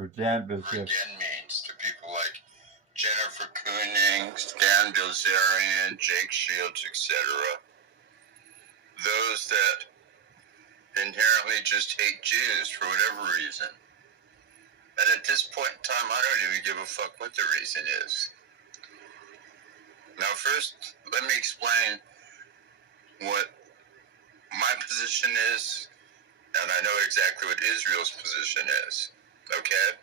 for Dan Bilzerian. Again means to people like jenniferkings02, Dan Bilzerian, Jake Shields, etc. Those that inherently just hate Jews for whatever reason. And at this point in time, I don't even give a fuck what the reason is. Now first, let me explain what my position is, and I know exactly what Israel's position is, okay?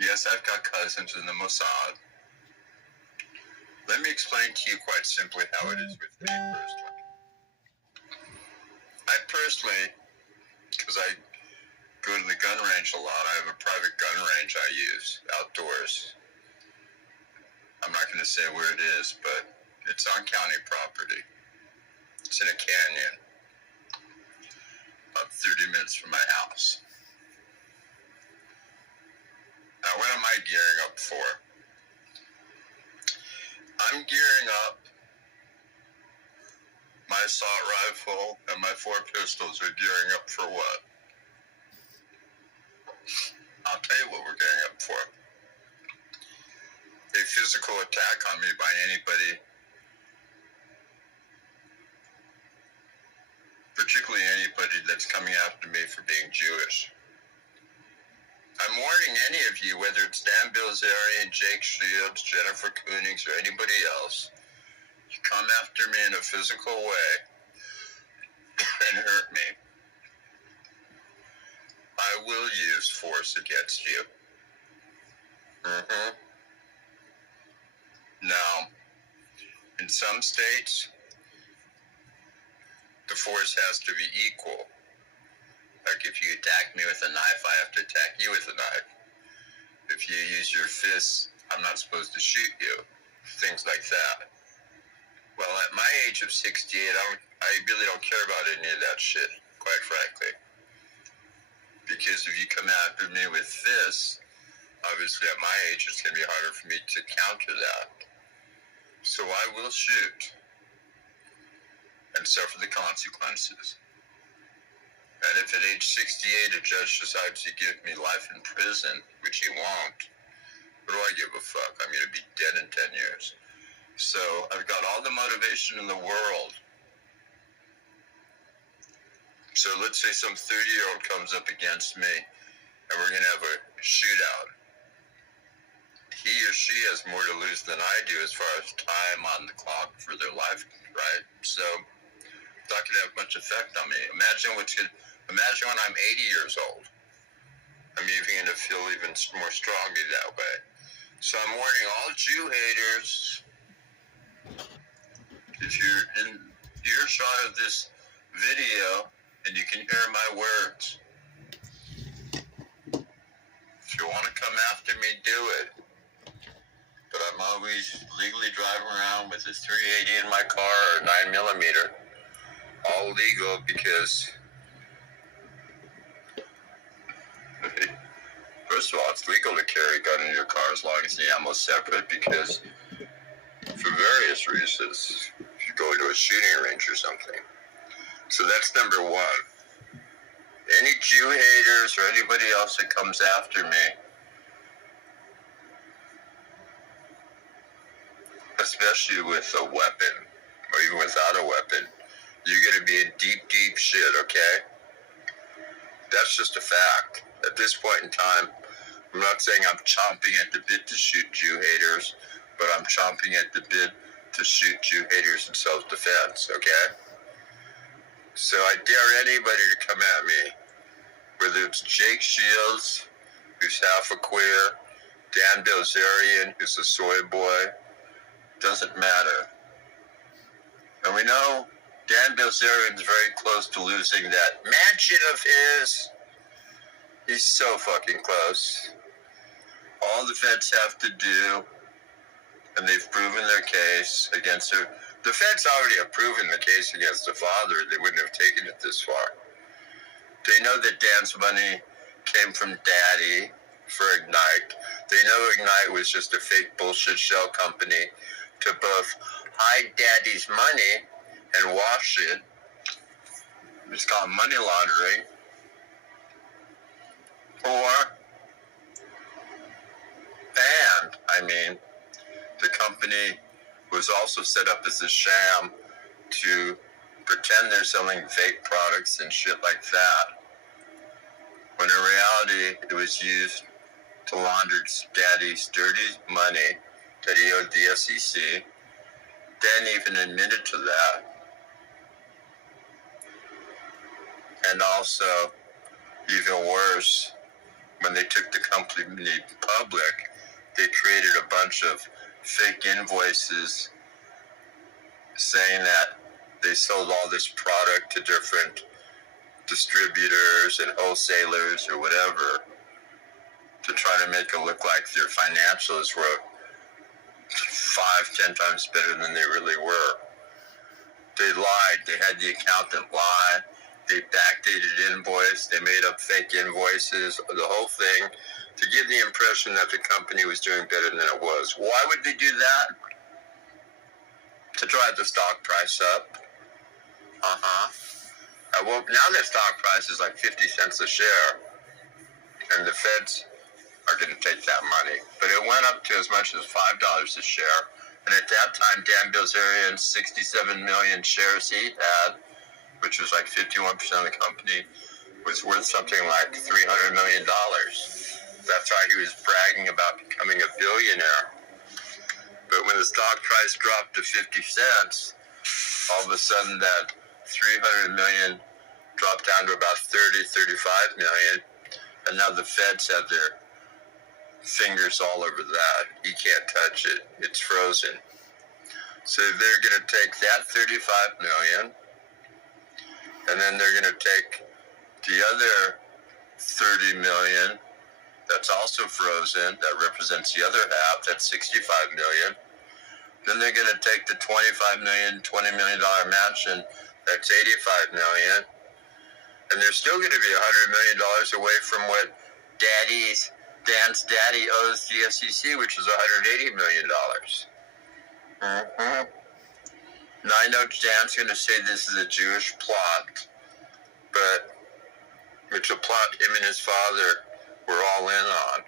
Yes, I've got cousins in the Mossad. Let me explain to you quite simply how it is with me personally. I personally, because I go to the gun range a lot, I have a private gun range I use outdoors. I'm not going to say where it is, but it's on county property. It's in a canyon, about 30 minutes from my house. Now, what am I gearing up for? I'm gearing up. My assault rifle and my 4 pistols are gearing up for what? I'll tell you what we're gearing up for. A physical attack on me by anybody, particularly anybody that's coming after me for being Jewish. I'm warning any of you, whether it's Dan Bilzerian, Jake Shields, jenniferkings02, or anybody else, you come after me in a physical way and hurt me, I will use force against you. Now, in some states, the force has to be equal. Like if you attack me with a knife, I have to attack you with a knife. If you use your fists, I'm not supposed to shoot you. Things like that. Well, at my age of 68, I really don't care about any of that shit, quite frankly. Because if you come after me with fists, obviously at my age, it's going to be harder for me to counter that. So I will shoot and suffer the consequences. And if at age 68 a judge decides to give me life in prison, which he won't, what do I give a fuck? I'm going to be dead in 10 years. So I've got all the motivation in the world. So let's say some 30-year-old comes up against me and we're going to have a shootout. He or she has more to lose than I do as far as time on the clock for their life, right? So it's not going to have much effect on me. Imagine when I'm 80 years old. I'm even going to feel even more strongly that way. So I'm warning all Jew haters, if you're in earshot of this video and you can hear my words, if you want to come after me, do it. But I'm always legally driving around with a 380 in my car or 9mm. All legal because, first of all, it's legal to carry a gun in your car as long as the ammo's separate because, for various reasons, if you go to a shooting range or something. So that's number one. Any Jew haters or anybody else that comes after me, especially with a weapon, or even without a weapon, you're going to be in deep, deep shit, okay? That's just a fact. At this point in time, I'm not saying I'm chomping at the bit to shoot Jew haters, but I'm chomping at the bit to shoot Jew haters in self-defense, okay? So I dare anybody to come at me, whether it's Jake Shields, who's half a queer, Dan Bilzerian, who's a soy boy, doesn't matter. And we know Dan Bilzerian's very close to losing that mansion of his. He's so fucking close. All the feds have to do, and they've proven their case against her. The feds already have proven the case against the father. They wouldn't have taken it this far. They know that Dan's money came from Daddy for Ignite. They know Ignite was just a fake bullshit shell company to both hide Daddy's money and wash it. It's called money laundering. Or mean, the company was also set up as a sham to pretend they're selling fake products and shit like that, when in reality it was used to launder Daddy's dirty money that he owed the SEC. Dan even admitted to that. And also, even worse, when they took the company public, they created a bunch of fake invoices saying that they sold all this product to different distributors and wholesalers or whatever, to try to make it look like their financials were 5-10 times better than they really were. They lied. They had the accountant lie. They backdated invoice. They made up fake invoices, the whole thing, to give the impression that the company was doing better than it was. Why would they do that? To drive the stock price up. Well, now their stock price is like 50 cents a share, and the feds are going to take that money. But it went up to as much as $5 a share, and at that time, Dan Bilzerian's 67 million shares he had, which was like 51% of the company, was worth something like $300 million. That's why he was bragging about becoming a billionaire. But when the stock price dropped to 50 cents, all of a sudden that 300 million dropped down to about 35 million, and now the feds have their fingers all over that. You can't touch it. It's frozen. So they're going to take that 35 million, and then they're going to take the other 30 million that's also frozen, that represents the other half, that's 65 million. Then they're going to take the $25 million, $20 million mansion, that's 85 million. And they're still going to be $100 million away from what Dan's daddy owes the SEC, which is $180 million. Now, I know Dan's going to say this is a Jewish plot, but it's a plot him and his father were all in on.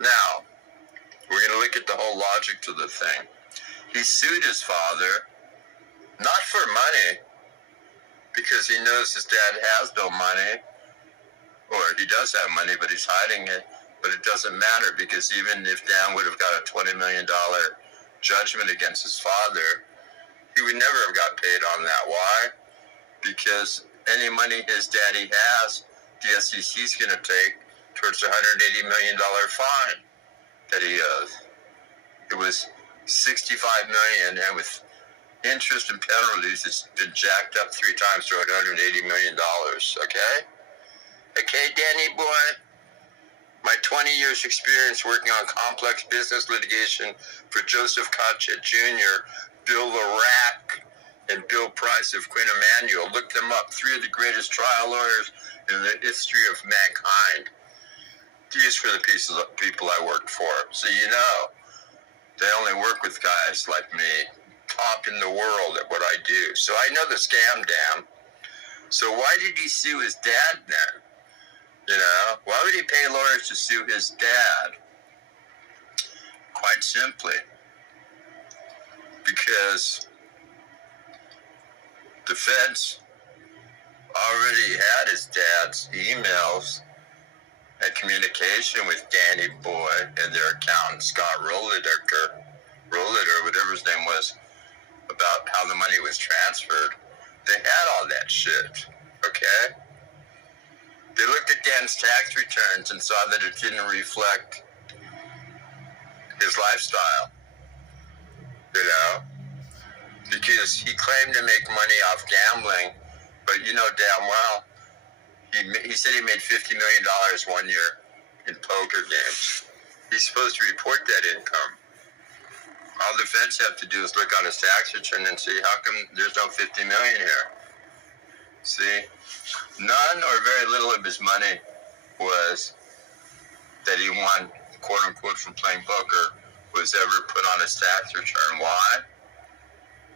Now, we're going to look at the whole logic to the thing. He sued his father, not for money, because he knows his dad has no money, or he does have money, but he's hiding it. But it doesn't matter, because even if Dan would have got a $20 million judgment against his father, he would never have got paid on that. Why? Because any money his daddy has, the SEC is going to take towards the $180 million fine that he owes. It was $65 million, and with interest and penalties, it's been jacked up 3 times to $180 million. Okay? Okay, Danny boy? My 20 years experience working on complex business litigation for Joseph Cotchett Jr., Bill Larack, and Bill Price of Quinn Emanuel. Look them up. 3 of the greatest trial lawyers in the history of mankind. These were the people I worked for. So you know, they only work with guys like me, top in the world at what I do. So I know the scam, Dan. So why did he sue his dad then? You know, why would he pay lawyers to sue his dad? Quite simply, because the feds already had his dad's emails and communication with Danny Boy and their accountant, Scott Rolliter, whatever his name was, about how the money was transferred. They had all that shit, okay? They looked at Dan's tax returns and saw that it didn't reflect his lifestyle, you know? Because he claimed to make money off gambling, but you know damn well, he said he made $50 million one year in poker games. He's supposed to report that income. All the feds have to do is look on his tax return and see how come there's no $50 million here. See, none or very little of his money was that he won, quote unquote, from playing poker was ever put on his tax return. Why?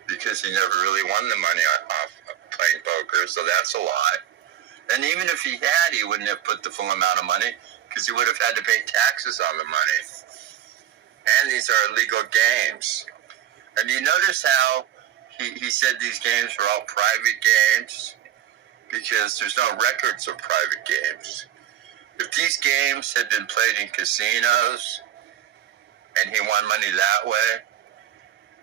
Because he never really won the money off playing poker, so that's a lie. And even if he had, he wouldn't have put the full amount of money because he would have had to pay taxes on the money. Dan, these are illegal games. And you notice how he said these games were all private games? Because there's no records of private games. If these games had been played in casinos and he won money that way,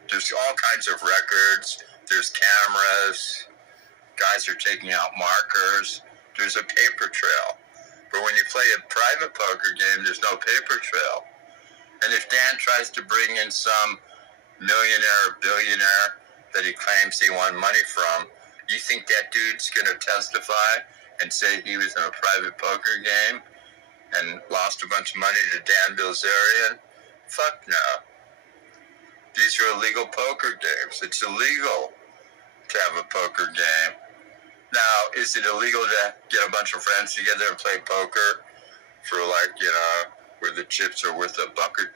there's all kinds of records, there's cameras, guys are taking out markers, there's a paper trail. But when you play a private poker game, there's no paper trail. And if Dan tries to bring in some millionaire or billionaire that he claims he won money from, you think that dude's going to testify and say he was in a private poker game and lost a bunch of money to Dan Bilzerian? Fuck no. These are illegal poker games. It's illegal to have a poker game. Now, is it illegal to get a bunch of friends together and play poker for, like, you know, where the chips are worth $1 or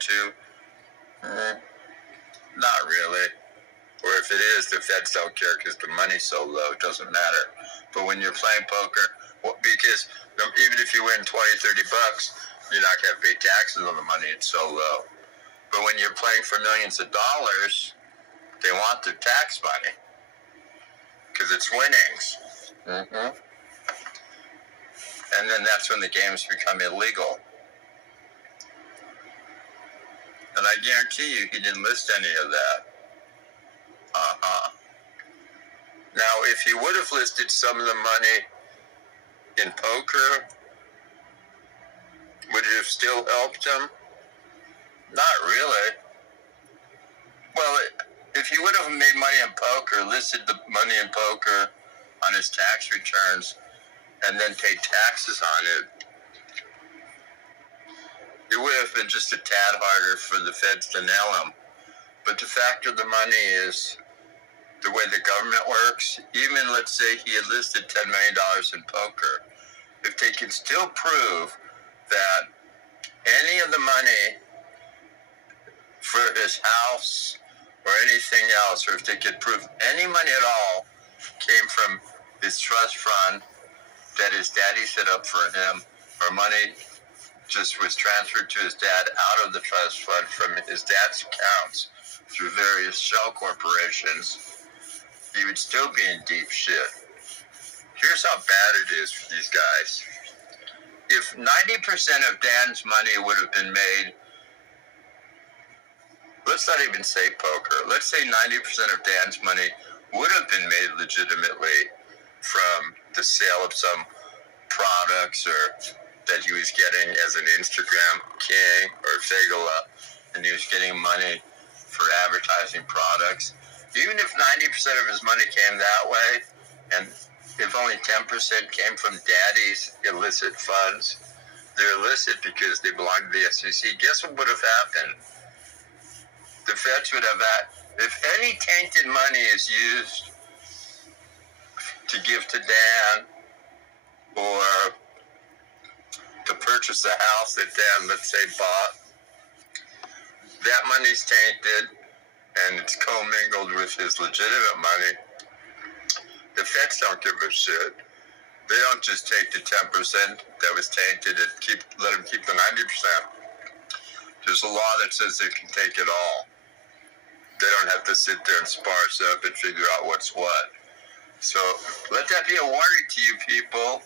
$2? Not really. Or if it is, the feds don't care because the money's so low, it doesn't matter. But when you're playing poker, because even if you win $20, $30, you're not going to pay taxes on the money, it's so low. But when you're playing for millions of dollars, they want the tax money because it's winnings. And then that's when the games become illegal. And I guarantee you, he didn't list any of that. Now, if he would have listed some of the money in poker, would it have still helped him? Not really. Well, if he would have made money in poker, listed the money in poker on his tax returns, and then paid taxes on it, it would have been just a tad harder for the feds to nail him. But the fact of the money is, the way the government works, even let's say he had listed $10 million in poker, if they can still prove that any of the money for his house or anything else, or if they could prove any money at all came from his trust fund that his daddy set up for him, or money just was transferred to his dad out of the trust fund from his dad's accounts through various shell corporations, he would still be in deep shit. Here's how bad it is for these guys. If 90% of Dan's money would have been made, let's not even say poker, let's say 90% of Dan's money would have been made legitimately from the sale of some products or that he was getting as an Instagram king or Figula, and he was getting money for advertising products. Even if 90% of his money came that way, and if only 10% came from daddy's illicit funds, they're illicit because they belong to the SEC, guess what would have happened? The feds would have had, if any tainted money is used to give to Dan or to purchase a house that Dan, let's say, bought, that money's tainted and it's commingled with his legitimate money. The feds don't give a shit. They don't just take the 10% that was tainted and let him keep the 90%. There's a law that says they can take it all. They don't have to sit there and sparse up and figure out what's what. So let that be a warning to you people.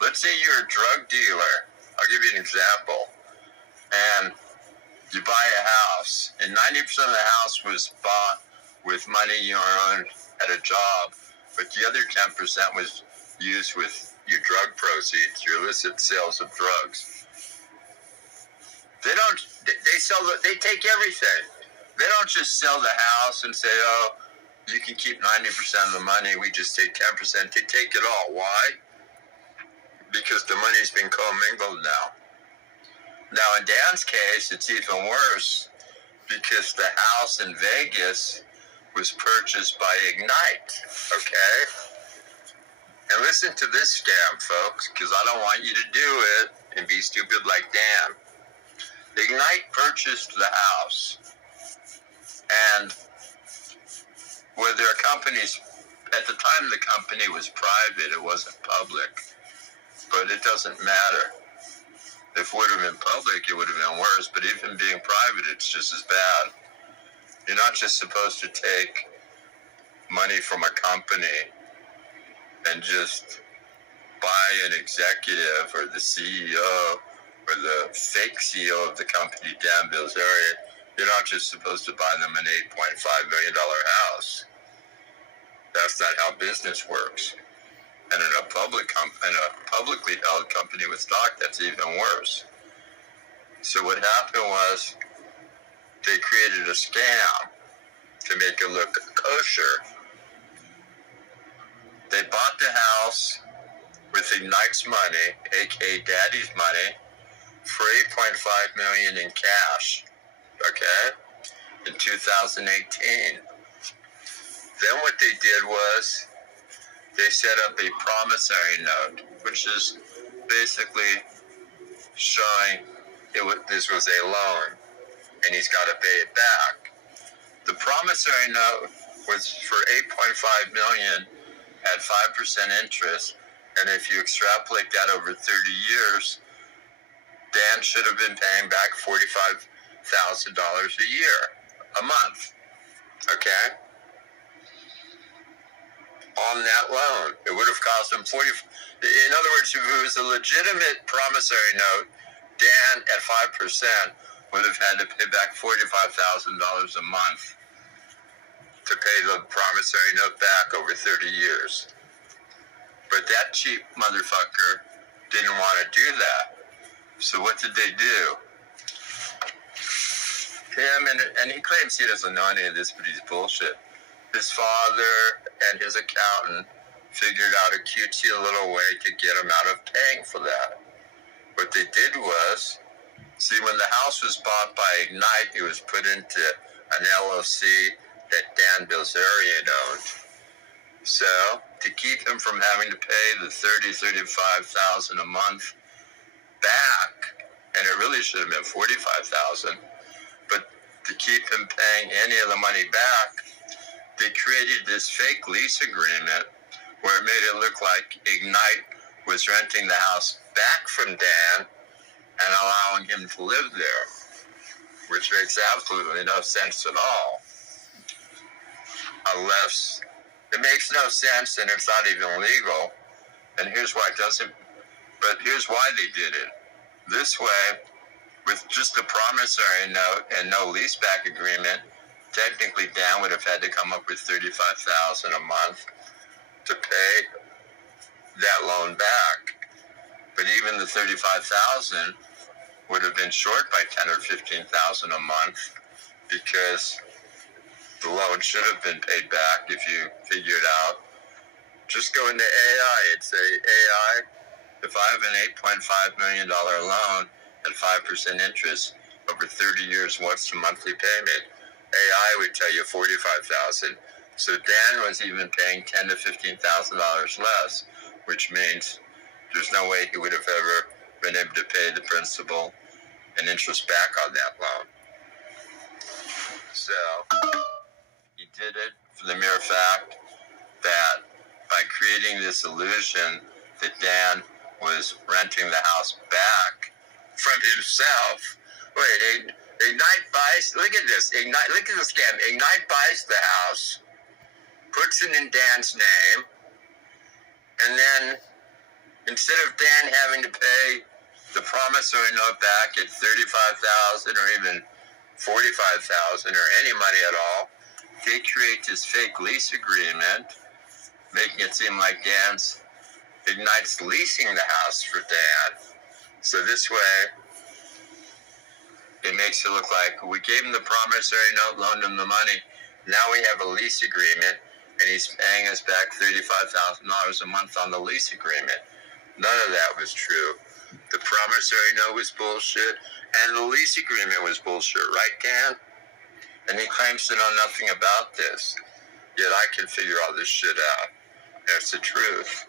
Let's say you're a drug dealer. I'll give you an example. And you buy a house, and 90% of the house was bought with money you earned at a job, but the other 10% was used with your drug proceeds, your illicit sales of drugs. They take everything. They don't just sell the house and say, oh, you can keep 90% of the money, we just take 10%. They take it all. Why? Because the money's been commingled now. Now, in Dan's case, it's even worse because the house in Vegas was purchased by Ignite, okay? And listen to this scam, folks, because I don't want you to do it and be stupid like Dan. Ignite purchased the house, and where their companies, at the time the company was private, it wasn't public, but it doesn't matter. If it would have been public, it would have been worse, but even being private, it's just as bad. You're not just supposed to take money from a company and just buy an executive or the CEO or the fake CEO of the company, Dan Bilzerian. You're not just supposed to buy them an $8.5 million house. That's not how business works. And in a publicly held company with stock, that's even worse. So what happened was they created a scam to make it look kosher. They bought the house with Ignite's money, aka Daddy's money, for $8.5 million in cash. Okay? In 2018. Then what they did was they set up a promissory note, which is basically showing this was a loan, and he's got to pay it back. The promissory note was for $8.5 million at 5% interest, and if you extrapolate that over 30 years, Dan should have been paying back $45,000 a year, a month. Okay? On that loan. It would have cost him in other words, if it was a legitimate promissory note, Dan at 5% would have had to pay back $45,000 a month to pay the promissory note back over 30 years. But that cheap motherfucker didn't want to do that. So what did they do? Him, and he claims he doesn't know any of this, but he's bullshit. His father and his accountant figured out a cutesy little way to get him out of paying for that. What they did was, see, when the house was bought by Ignite, it was put into an LLC that Dan Bilzerian owned. So, to keep him from having to pay the $35,000 a month back, and it really should have been $45,000, but to keep him paying any of the money back, they created this fake lease agreement where it made it look like Ignite was renting the house back from Dan and allowing him to live there, which makes absolutely no sense at all. Unless it makes no sense and it's not even legal. And here's why it doesn't, but here's why they did it. This way, with just a promissory note and no leaseback agreement, technically Dan would have had to come up with $35,000 a month to pay that loan back. But even the $35,000 would have been short by $10,000 or $15,000 a month because the loan should have been paid back if you figure it out. Just go into AI and say, AI, if I have an $8.5 million loan at 5% interest over 30 years, what's the monthly payment? AI would tell you $45,000. So Dan was even paying $10,000 to $15,000 less, which means there's no way he would have ever been able to pay the principal and interest back on that loan. So he did it for the mere fact that by creating this illusion that Dan was renting the house back from himself. Wait, Ignite buys, look at this, look at the scam. Ignite buys the house, puts it in Dan's name, and then instead of Dan having to pay the promissory note back at $35,000 or even $45,000 or any money at all, they create this fake lease agreement, making it seem like Ignite's leasing the house for Dan. So this way, it makes it look like we gave him the promissory note, loaned him the money. Now we have a lease agreement, and he's paying us back $35,000 a month on the lease agreement. None of that was true. The promissory note was bullshit, and the lease agreement was bullshit, right, Dan? And he claims to know nothing about this. Yet I can figure all this shit out. That's the truth.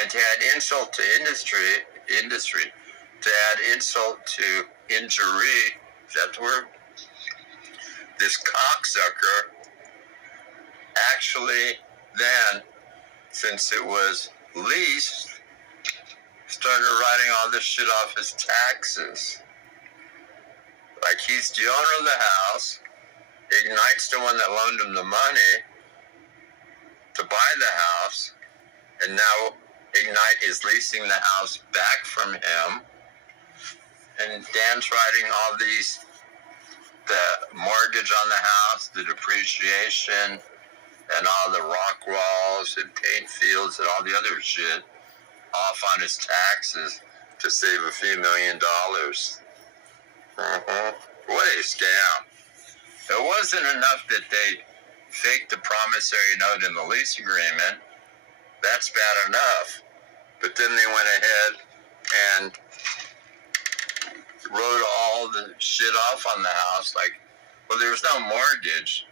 And to add insult to industry, to add insult to injury, is that the word? This cocksucker actually then, since it was leased, started writing all this shit off as taxes. Like he's the owner of the house. Ignite's the one that loaned him the money to buy the house. And now Ignite is leasing the house back from him. And Dan's writing all these, the mortgage on the house, the depreciation, and all the rock walls and paint fields and all the other shit off on his taxes to save a few $1 million. What a scam. It wasn't enough that they faked the promissory note in the lease agreement. That's bad enough. But then they went ahead and wrote all the shit off on the house. Like, well, there was no mortgage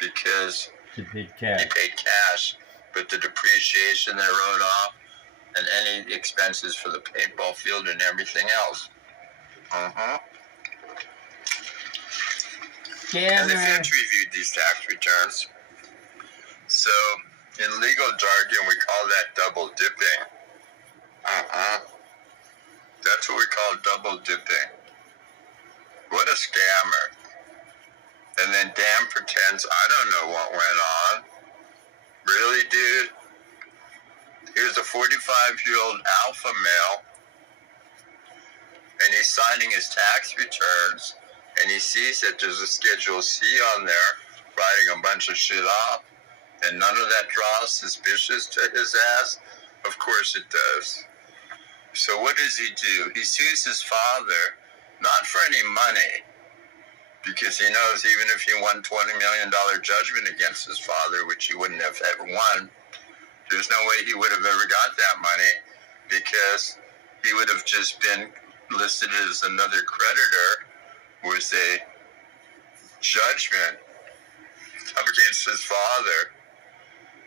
because he paid cash. But the depreciation they wrote off and any expenses for the paintball field and everything else. And the Feds reviewed these tax returns. So, in legal jargon, we call that double dipping. That's what we call double dipping. What a scammer. And then Dan pretends, I don't know what went on. Really, dude? Here's a 45-year-old alpha male, and he's signing his tax returns, and he sees that there's a Schedule C on there, writing a bunch of shit off, and none of that draws suspicious to his ass. Of course it does. So what does he do? He sues his father, not for any money, because he knows even if he won $20 million judgment against his father, which he wouldn't have ever won, there's no way he would have ever got that money, because he would have just been listed as another creditor with a judgment up against his father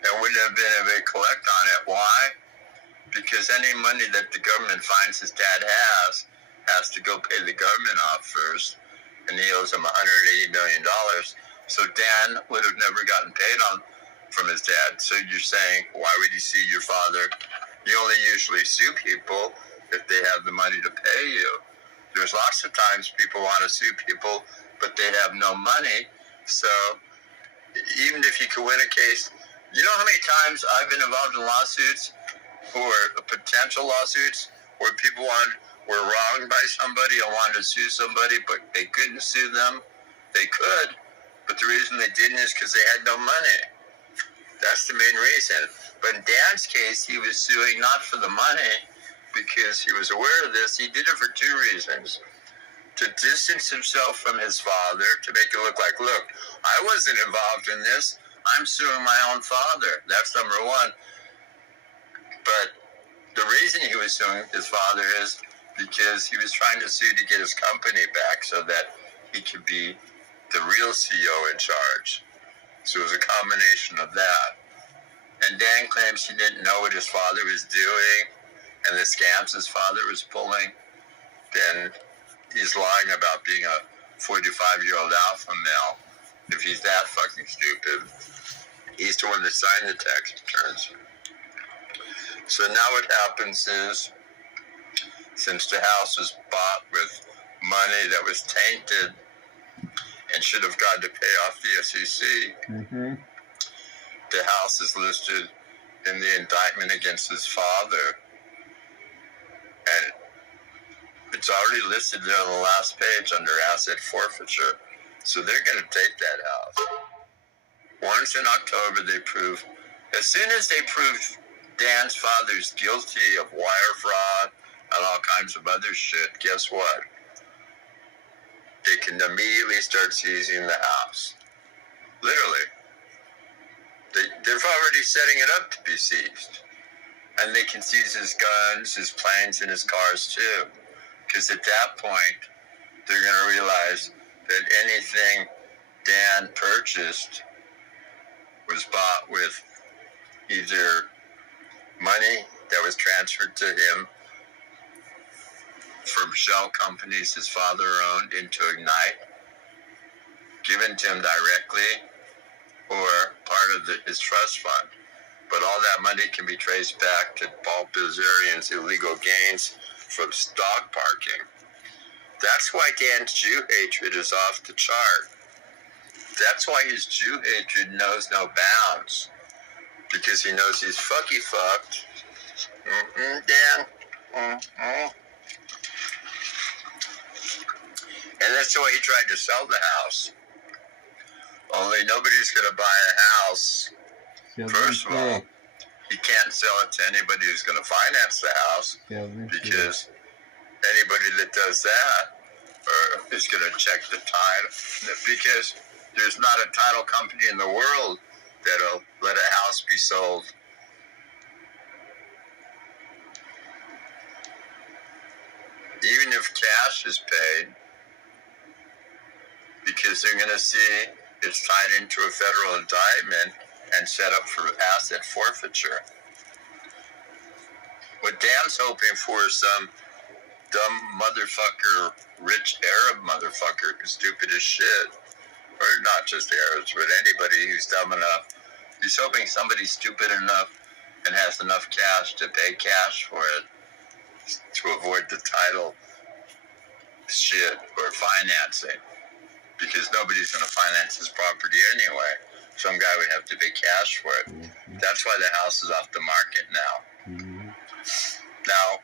and wouldn't have been able to collect on it. Why? Because any money that the government finds his dad has to go pay the government off first, and he owes him $180 million. So Dan would have never gotten paid on from his dad. So you're saying, why would you sue your father? You only usually sue people if they have the money to pay you. There's lots of times people want to sue people, but they have no money. So even if you could win a case, you know how many times I've been involved in lawsuits or potential lawsuits where people were wronged by somebody and wanted to sue somebody, but they couldn't sue them? They could, but the reason they didn't is because they had no money. That's the main reason. But in Dan's case, he was suing not for the money because he was aware of this. He did it for two reasons. To distance himself from his father, to make it look like, look, I wasn't involved in this. I'm suing my own father. That's number one. But the reason he was suing his father is because he was trying to sue to get his company back so that he could be the real CEO in charge. So it was a combination of that. And Dan claims he didn't know what his father was doing and the scams his father was pulling. Then he's lying about being a 45-year-old alpha male. If he's that fucking stupid, he's the one that signed the tax returns. So now what happens is, since the house was bought with money that was tainted and should have gone to pay off the SEC, the house is listed in the indictment against his father. And it's already listed there on the last page under asset forfeiture. So they're going to take that house. Once in October, they prove, as soon as they prove Dan's father's guilty of wire fraud and all kinds of other shit, guess what? They can immediately start seizing the house. Literally. They're already setting it up to be seized. And they can seize his guns, his planes, and his cars too. Because at that point, they're going to realize that anything Dan purchased was bought with either money that was transferred to him from shell companies his father owned into Ignite, given to him directly, or part of his trust fund. But all that money can be traced back to Paul Bilzerian's illegal gains from stock parking. That's why Dan's Jew hatred is off the chart. That's why his Jew hatred knows no bounds. Because he knows he's fucked. Dan. And that's why he tried to sell the house. Only nobody's going to buy a house. First of all, he can't sell it to anybody who's going to finance the house. Because anybody that does that is going to check the title. Because there's not a title company in the world that'll let a house be sold. Even if cash is paid, because they're going to see it's tied into a federal indictment and set up for asset forfeiture. What Dan's hoping for is some dumb motherfucker, rich Arab motherfucker who's stupid as shit. Or not just Arabs, but anybody who's dumb enough. He's hoping somebody's stupid enough and has enough cash to pay cash for it to avoid the title shit or financing. Because nobody's going to finance his property anyway. Some guy would have to pay cash for it. That's why the house is off the market now. Now,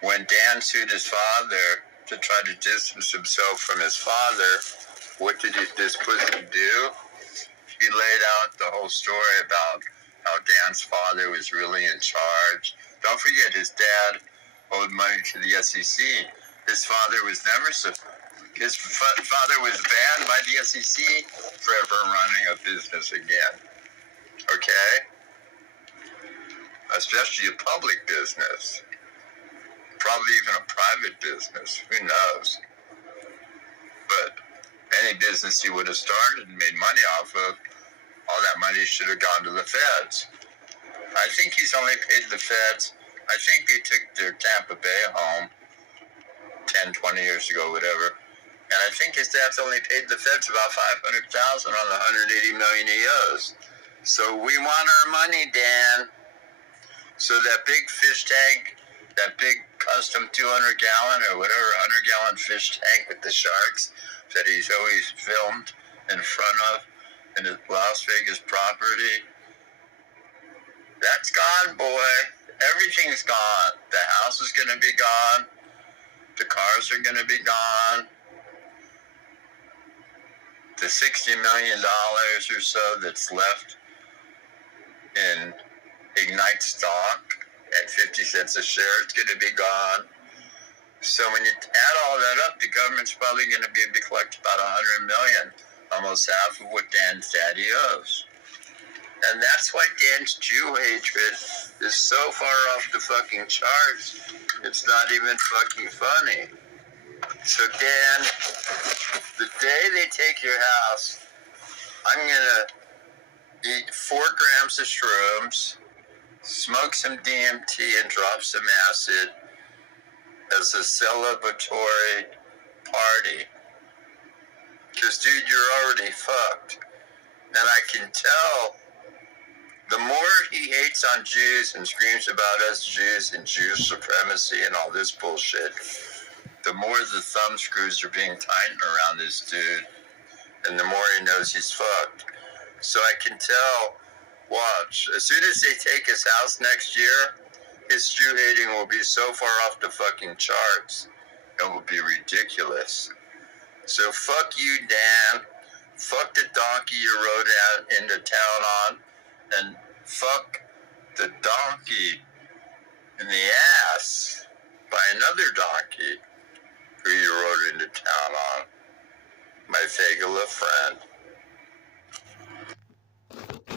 when Dan sued his father to try to distance himself from his father, what did this pussy do? He laid out the whole story about how Dan's father was really in charge. Don't forget, his dad owed money to the SEC. His father was his father was banned by the SEC for ever running a business again. Okay? Especially a public business. Probably even a private business. Who knows? But any business he would have started and made money off of, all that money should have gone to the feds. I think he's only paid the feds. I think they took their Tampa Bay home 10, 20 years ago, whatever. And I think his dad's only paid the feds about $500,000 on the $180 million he owes. So we want our money, Dan. So that big fish tank, that big custom 200-gallon or whatever, 100-gallon fish tank with the sharks that he's always filmed in front of in his Las Vegas property, that's gone, boy. Everything's gone. The house is going to be gone. The cars are going to be gone. The $60 million or so that's left in Ignite stock at 50 cents a share, it's going to be gone. So when you add all that up, the government's probably going to be able to collect about $100 million, almost half of what Dan's daddy owes. And that's why Dan's Jew hatred is so far off the fucking charts, it's not even fucking funny. So Dan, the day they take your house, I'm gonna eat 4 grams of shrooms, smoke some DMT, and drop some acid as a celebratory party. Because, dude, you're already fucked. And I can tell, the more he hates on Jews and screams about us Jews and Jewish supremacy and all this bullshit, the more the thumb screws are being tightened around this dude, and the more he knows he's fucked. So I can tell, watch, as soon as they take his house next year, his Jew hating will be so far off the fucking charts, it will be ridiculous. So fuck you, Dan. Fuck the donkey you rode out into town on, and fuck the donkey in the ass by another donkey who you rode into town on. My Fagala friend.